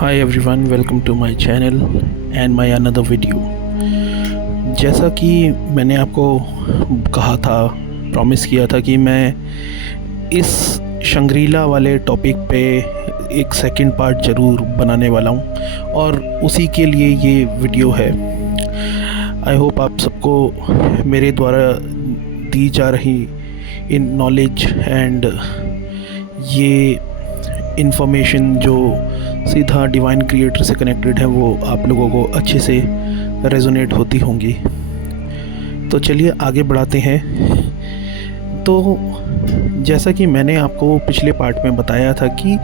Hi everyone, welcome to my channel and my another video। जैसा कि मैंने आपको कहा था, प्रॉमिस किया था कि मैं इस शंग्रीला वाले टॉपिक पे एक सेकंड पार्ट ज़रूर बनाने वाला हूँ और उसी के लिए ये वीडियो है। आई होप आप सबको मेरे द्वारा दी जा रही इन नॉलेज एंड ये इन्फॉर्मेशन जो सीधा डिवाइन क्रिएटर से कनेक्टेड है वो आप लोगों को अच्छे से रेजोनेट होती होंगी। तो चलिए आगे बढ़ाते हैं। तो जैसा कि मैंने आपको पिछले पार्ट में बताया था कि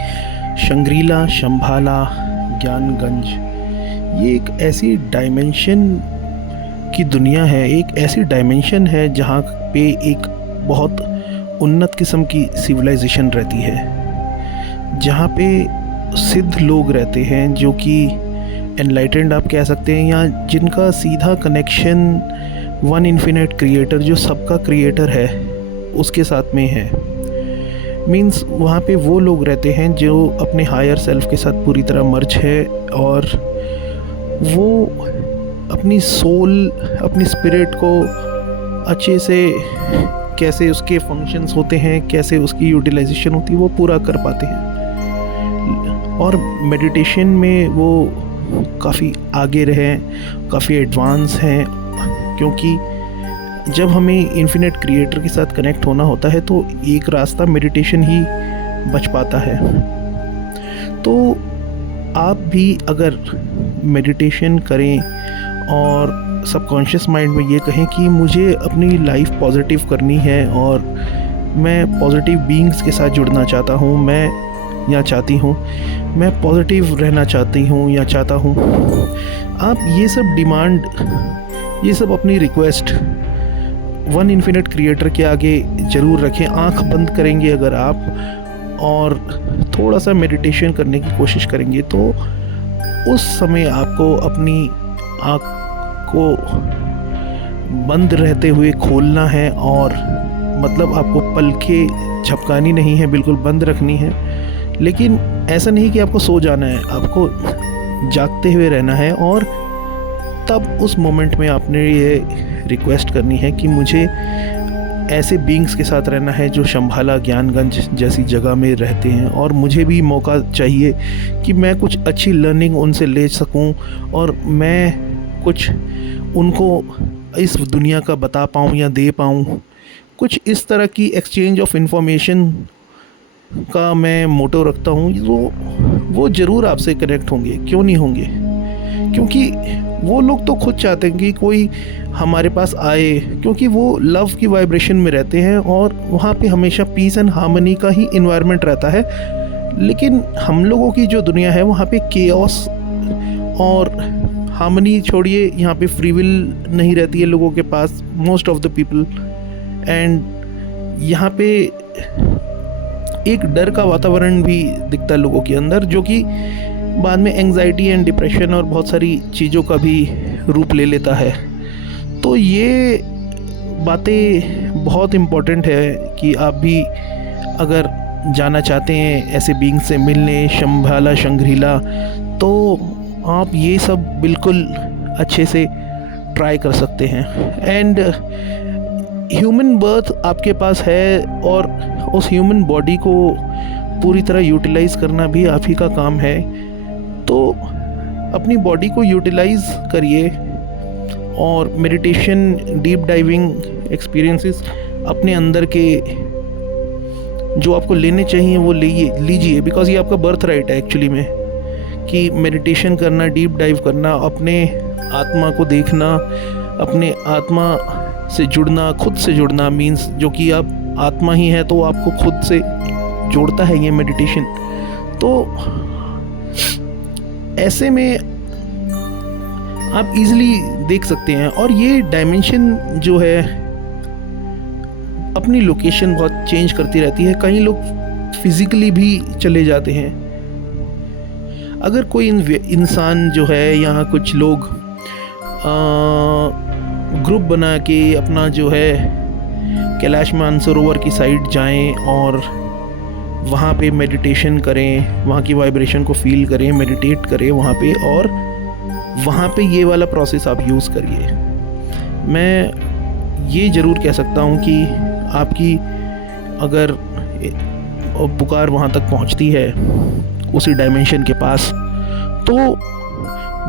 शंग्रीला, शंभाला, ज्ञानगंज ये एक ऐसी डायमेंशन की दुनिया है, एक ऐसी डायमेंशन है जहाँ पे एक बहुत उन्नत किस्म की सिविलाइजेशन रहती है, जहाँ पे सिद्ध लोग रहते हैं जो कि एनलाइटेंड आप कह सकते हैं, या जिनका सीधा कनेक्शन वन इन्फिनिट क्रिएटर जो सबका क्रिएटर है उसके साथ में है। मींस वहाँ पे वो लोग रहते हैं जो अपने हायर सेल्फ के साथ पूरी तरह मर्ज है और वो अपनी सोल, अपनी स्पिरिट को अच्छे से कैसे उसके फंक्शंस होते हैं, कैसे उसकी यूटिलाइजेशन होती है, वो पूरा कर पाते हैं। और मेडिटेशन में वो काफ़ी आगे रहे, काफ़ी एडवांस हैं, क्योंकि जब हमें इन्फिनिट क्रिएटर के साथ कनेक्ट होना होता है तो एक रास्ता मेडिटेशन ही बच पाता है। तो आप भी अगर मेडिटेशन करें और सबकॉन्शियस माइंड में ये कहें कि मुझे अपनी लाइफ पॉजिटिव करनी है और मैं पॉजिटिव बीइंग्स के साथ जुड़ना चाहता हूँ, मैं चाहती हूँ, मैं पॉजिटिव रहना चाहती हूँ या चाहता हूँ, आप ये सब डिमांड, ये सब अपनी रिक्वेस्ट वन इन्फिनिट क्रिएटर के आगे ज़रूर रखें। आंख बंद करेंगे अगर आप और थोड़ा सा मेडिटेशन करने की कोशिश करेंगे तो उस समय आपको अपनी आँख को बंद रहते हुए खोलना है, और मतलब आपको पलकें झपकानी नहीं है, बिल्कुल बंद रखनी है। लेकिन ऐसा नहीं कि आपको सो जाना है, आपको जागते हुए रहना है और तब उस मोमेंट में आपने ये रिक्वेस्ट करनी है कि मुझे ऐसे बीइंग्स के साथ रहना है जो शंभाला, ज्ञानगंज जैसी जगह में रहते हैं, और मुझे भी मौका चाहिए कि मैं कुछ अच्छी लर्निंग उनसे ले सकूं और मैं कुछ उनको इस दुनिया का बता पाऊँ या दे पाऊँ। कुछ इस तरह की एक्सचेंज ऑफ इंफॉर्मेशन का मैं मोटो रखता हूँ। तो वो ज़रूर आपसे कनेक्ट होंगे, क्यों नहीं होंगे, क्योंकि वो लोग तो खुद चाहते हैं कि कोई हमारे पास आए, क्योंकि वो लव की वाइब्रेशन में रहते हैं और वहाँ पे हमेशा पीस एंड हार्मनी का ही इन्वायरमेंट रहता है। लेकिन हम लोगों की जो दुनिया है वहाँ पे केओस और हार्मनी छोड़िए, यहाँ पे फ्री विल नहीं रहती है लोगों के पास, most of the people. And यहाँ पे एक डर का वातावरण भी दिखता है लोगों के अंदर, जो कि बाद में एंग्जाइटी एंड डिप्रेशन और बहुत सारी चीज़ों का भी रूप ले लेता है। तो ये बातें बहुत इम्पोर्टेंट है कि आप भी अगर जाना चाहते हैं ऐसे बीइंग से मिलने, शंभाला, शंग्रीला, तो आप ये सब बिल्कुल अच्छे से ट्राई कर सकते हैं। एंड ह्यूमन बर्थ आपके पास है और उस ह्यूमन बॉडी को पूरी तरह यूटिलाइज़ करना भी आप ही का काम है। तो अपनी बॉडी को यूटिलाइज़ करिए और मेडिटेशन, डीप डाइविंग एक्सपीरियंसेस अपने अंदर के जो आपको लेने चाहिए वो लीजिए, बिकॉज़ ये आपका बर्थ राइट है एक्चुअली में, कि मेडिटेशन करना, डीप डाइव करना, अपने आत्मा को देखना, अपने आत्मा से जुड़ना, खुद से जुड़ना, मीन्स जो कि आप आत्मा ही है तो आपको खुद से जोड़ता है ये मेडिटेशन। तो ऐसे में आप इजीली देख सकते हैं। और ये डायमेंशन जो है अपनी लोकेशन बहुत चेंज करती रहती है, कई लोग फिज़िकली भी चले जाते हैं। अगर कोई इंसान जो है, यहाँ कुछ लोग ग्रुप बना के अपना जो है कैलाश मानसरोवर की साइड जाएं और वहाँ पे मेडिटेशन करें, वहाँ की वाइब्रेशन को फील करें, मेडिटेट करें वहाँ पे, और वहाँ पे ये वाला प्रोसेस आप यूज़ करिए। मैं ये ज़रूर कह सकता हूँ कि आपकी अगर पुकार वहाँ तक पहुँचती है उसी डायमेंशन के पास, तो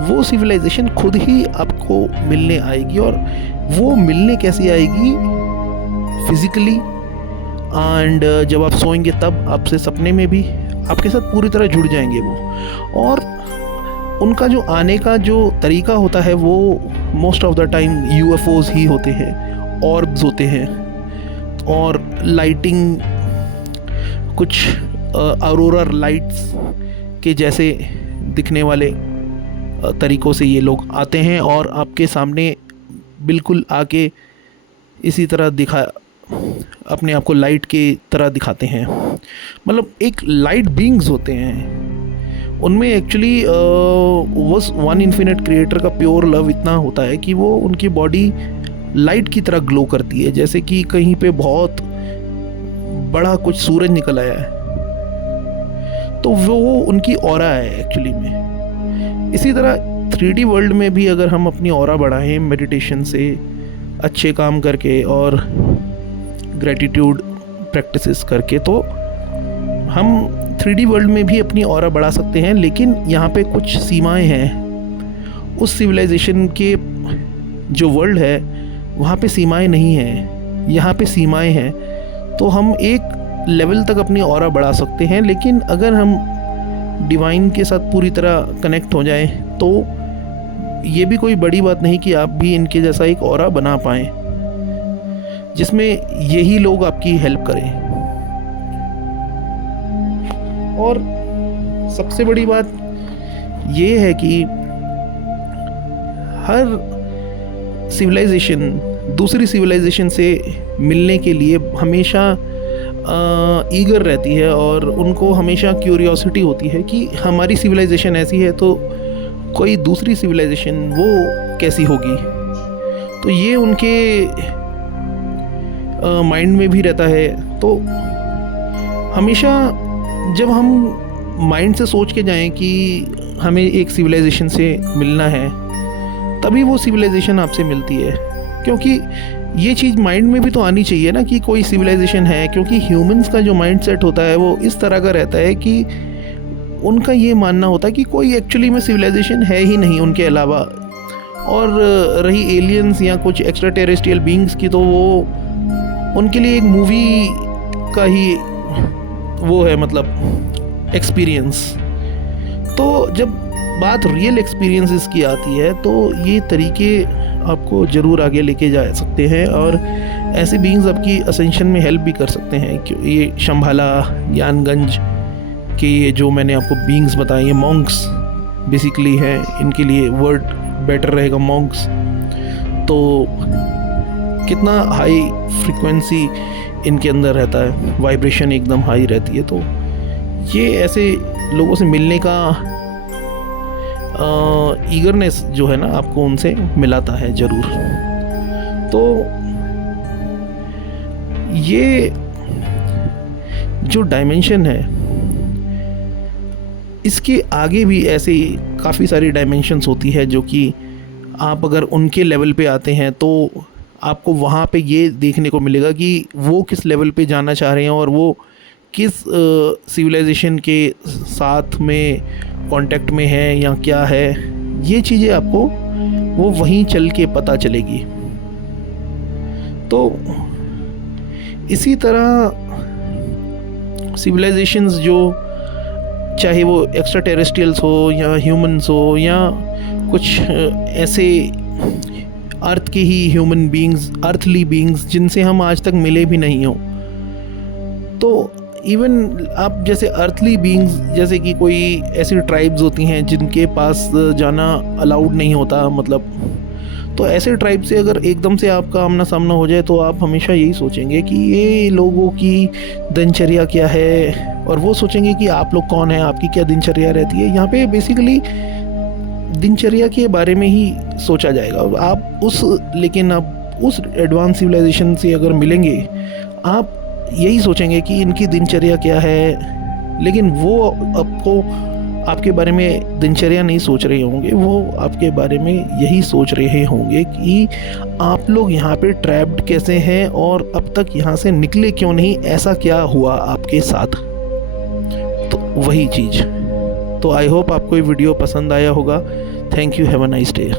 वो सिविलाइजेशन खुद ही आपको मिलने आएगी। और वो मिलने कैसी आएगी? फिज़िकली, एंड जब आप सोएंगे तब आपसे सपने में भी आपके साथ पूरी तरह जुड़ जाएंगे वो। और उनका जो आने का जो तरीका होता है वो most of the time UFOs ही होते हैं, ऑर्ब्स होते हैं, और लाइटिंग कुछ ऑरोरा लाइट्स के जैसे दिखने वाले तरीक़ों से ये लोग आते हैं और आपके सामने बिल्कुल आके इसी तरह अपने आप को लाइट की तरह दिखाते हैं। मतलब एक लाइट बीइंग्स होते हैं उनमें। एक्चुअली वो वन इन्फिनिट क्रिएटर का प्योर लव इतना होता है कि वो उनकी बॉडी लाइट की तरह ग्लो करती है, जैसे कि कहीं पे बहुत बड़ा कुछ सूरज निकल आया है, तो वो उनकी ऑरा है एक्चुअली में। इसी तरह 3D वर्ल्ड में भी अगर हम अपनी ऑरा बढ़ाएं मेडिटेशन से, अच्छे काम करके और ग्रेटिट्यूड प्रैक्टिसेस करके, तो हम 3D वर्ल्ड में भी अपनी ऑरा बढ़ा सकते हैं। लेकिन यहाँ पे कुछ सीमाएं हैं। उस सिविलाइजेशन के जो वर्ल्ड है वहाँ पे सीमाएं नहीं हैं, यहाँ पे सीमाएं हैं। तो हम एक लेवल तक अपनी ऑरा बढ़ा सकते हैं, लेकिन अगर हम डिवाइन के साथ पूरी तरह कनेक्ट हो जाएं तो ये भी कोई बड़ी बात नहीं कि आप भी इनके जैसा एक ऑरा बना पाएँ जिसमें यही लोग आपकी हेल्प करें। और सबसे बड़ी बात ये है कि हर सिविलाइजेशन दूसरी सिविलाइजेशन से मिलने के लिए हमेशा ईगर रहती है, और उनको हमेशा क्यूरियोसिटी होती है कि हमारी सिविलाइजेशन ऐसी है तो कोई दूसरी सिविलाइजेशन वो कैसी होगी। तो ये उनके माइंड में भी रहता है। तो हमेशा जब हम माइंड से सोच के जाएं कि हमें एक सिविलाइजेशन से मिलना है, तभी वो सिविलाइजेशन आपसे मिलती है। क्योंकि ये चीज़ माइंड में भी तो आनी चाहिए ना कि कोई सिविलाइजेशन है, क्योंकि ह्यूमंस का जो माइंड सेट होता है वो इस तरह का रहता है कि उनका ये मानना होता है कि कोई एक्चुअली में सिविलाइजेशन है ही नहीं उनके अलावा। और रही एलियंस या कुछ एक्स्ट्रा टेरेस्ट्रियल बीइंग्स की, तो वो उनके लिए एक मूवी का ही वो है, मतलब एक्सपीरियंस। तो जब बात रियल एक्सपीरियंसेस की आती है तो ये तरीके आपको ज़रूर आगे लेके जा सकते हैं, और ऐसे बीइंग्स आपकी असेंशन में हेल्प भी कर सकते हैं। ये शंभाला, ज्ञानगंज के ये जो मैंने आपको बीइंग्स बताए, ये मॉन्क्स बेसिकली हैं। इनके लिए वर्ड बेटर रहेगा मॉन्क्स। तो कितना हाई फ्रीक्वेंसी इनके अंदर रहता है, वाइब्रेशन एकदम हाई रहती है। तो ये ऐसे लोगों से मिलने का ईगरनेस जो है ना, आपको उनसे मिलाता है ज़रूर। तो ये जो डायमेंशन है, इसके आगे भी ऐसे काफ़ी सारी डायमेंशंस होती है, जो कि आप अगर उनके लेवल पे आते हैं तो आपको वहाँ पे ये देखने को मिलेगा कि वो किस लेवल पे जाना चाह रहे हैं और वो किस सिविलाइजेशन के साथ में कांटेक्ट में है या क्या है। ये चीज़ें आपको वो वहीं चल के पता चलेगी। तो इसी तरह सिविलाइजेशंस जो, चाहे वो एक्स्ट्रा टेरेस्ट्रियल्स हो या ह्यूमंस हो या कुछ ऐसे अर्थ के ही ह्यूमन बीइंग्स, अर्थली बीइंग्स जिनसे हम आज तक मिले भी नहीं हो, तो इवन आप जैसे अर्थली बीइंग्स, जैसे कि कोई ऐसी ट्राइब्स होती हैं जिनके पास जाना अलाउड नहीं होता, मतलब तो ऐसे ट्राइब से अगर एकदम से आपका आमना सामना हो जाए तो आप हमेशा यही सोचेंगे कि ये लोगों की दिनचर्या क्या है, और वो सोचेंगे कि आप लोग कौन हैं, आपकी क्या दिनचर्या रहती है। यहाँ पे बेसिकली दिनचर्या के बारे में ही सोचा जाएगा। लेकिन आप उस एडवांस सिविलाइजेशन से अगर मिलेंगे, आप यही सोचेंगे कि इनकी दिनचर्या क्या है, लेकिन वो आपको आपके बारे में दिनचर्या नहीं सोच रहे होंगे, वो आपके बारे में यही सोच रहे होंगे कि आप लोग यहाँ पे ट्रैप्ड कैसे हैं और अब तक यहाँ से निकले क्यों नहीं, ऐसा क्या हुआ आपके साथ। तो वही चीज़। तो आई होप आपको ये वीडियो पसंद आया होगा। Thank you, have a nice day.